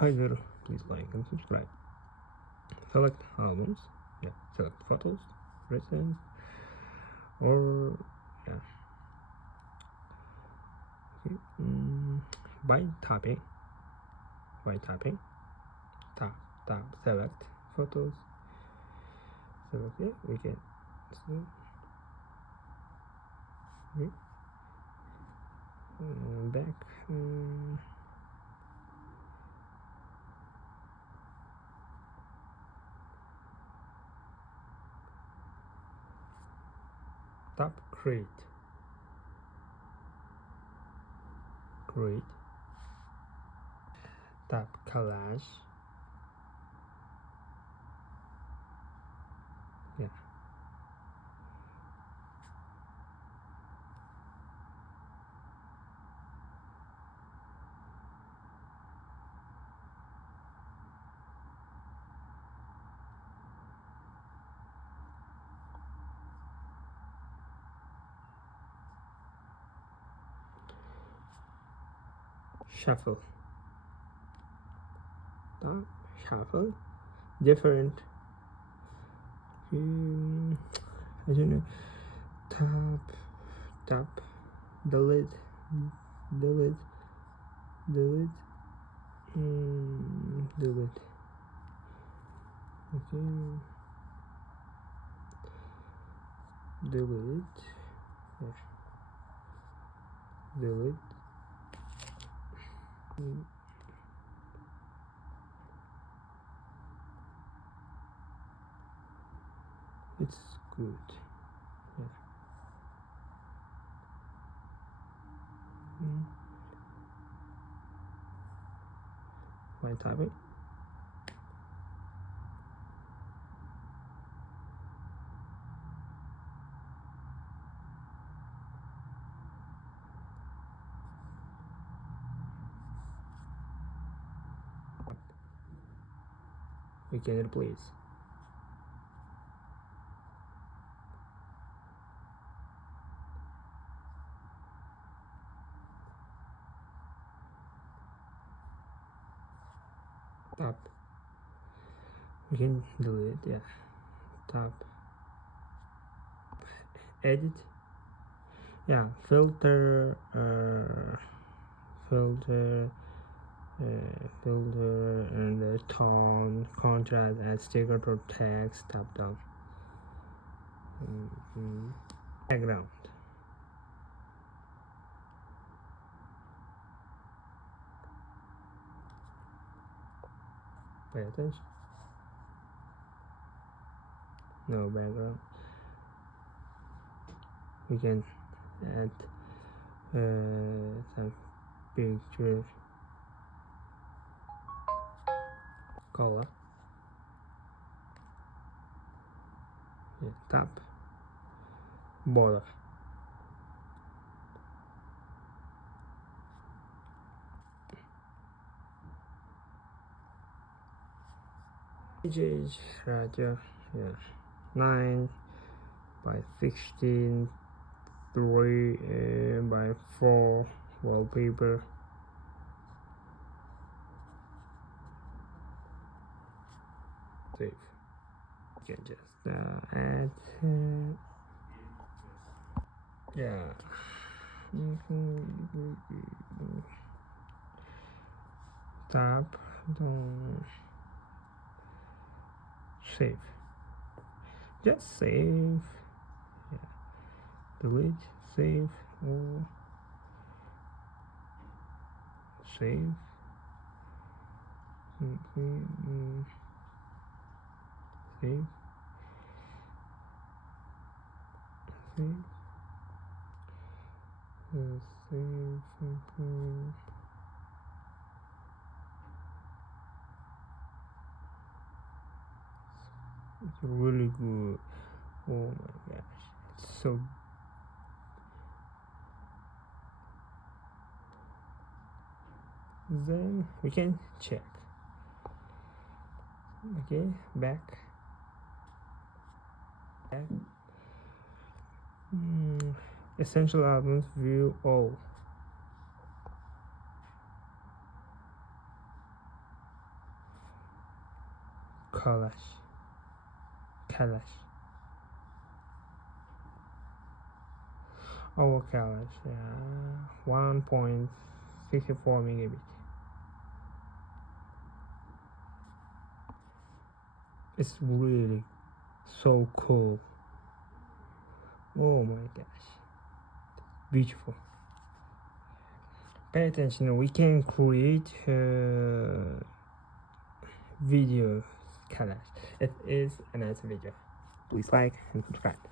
Hi there, please like and subscribe. Select albums, yeah, select photos, recent, or yeah. Okay. By tapping, tap, select photos, select, yeah, we can see, okay. Back, tap create, tap collage, yeah. Shuffle, tap, shuffle, different, I don't know, tap, delete, delete, delete, delete, okay, delete, yeah. Delete, it's good, yeah. While typing, we can replace, tap, we can delete, yeah. Tap, edit, yeah. Filter, filter, and the tone, contrast, add sticker to text, tap down. Background, pay attention, no background. We can add some picture, color, yeah. Tap, border, pages, right, yeah. 9 by 16, 3 by 4 wallpaper, save. You can just add, yeah. Tap, save, just save, yeah. Delete, save, or save, save, save, save, it's really good. Oh my gosh, it's so. Then we can check, okay. Back, essential albums, view all, collage. Our collage, 1.64 megabit. It's really so cool. Oh my gosh, beautiful. Pay attention, we can create video collage. It is a nice video. Please like and subscribe.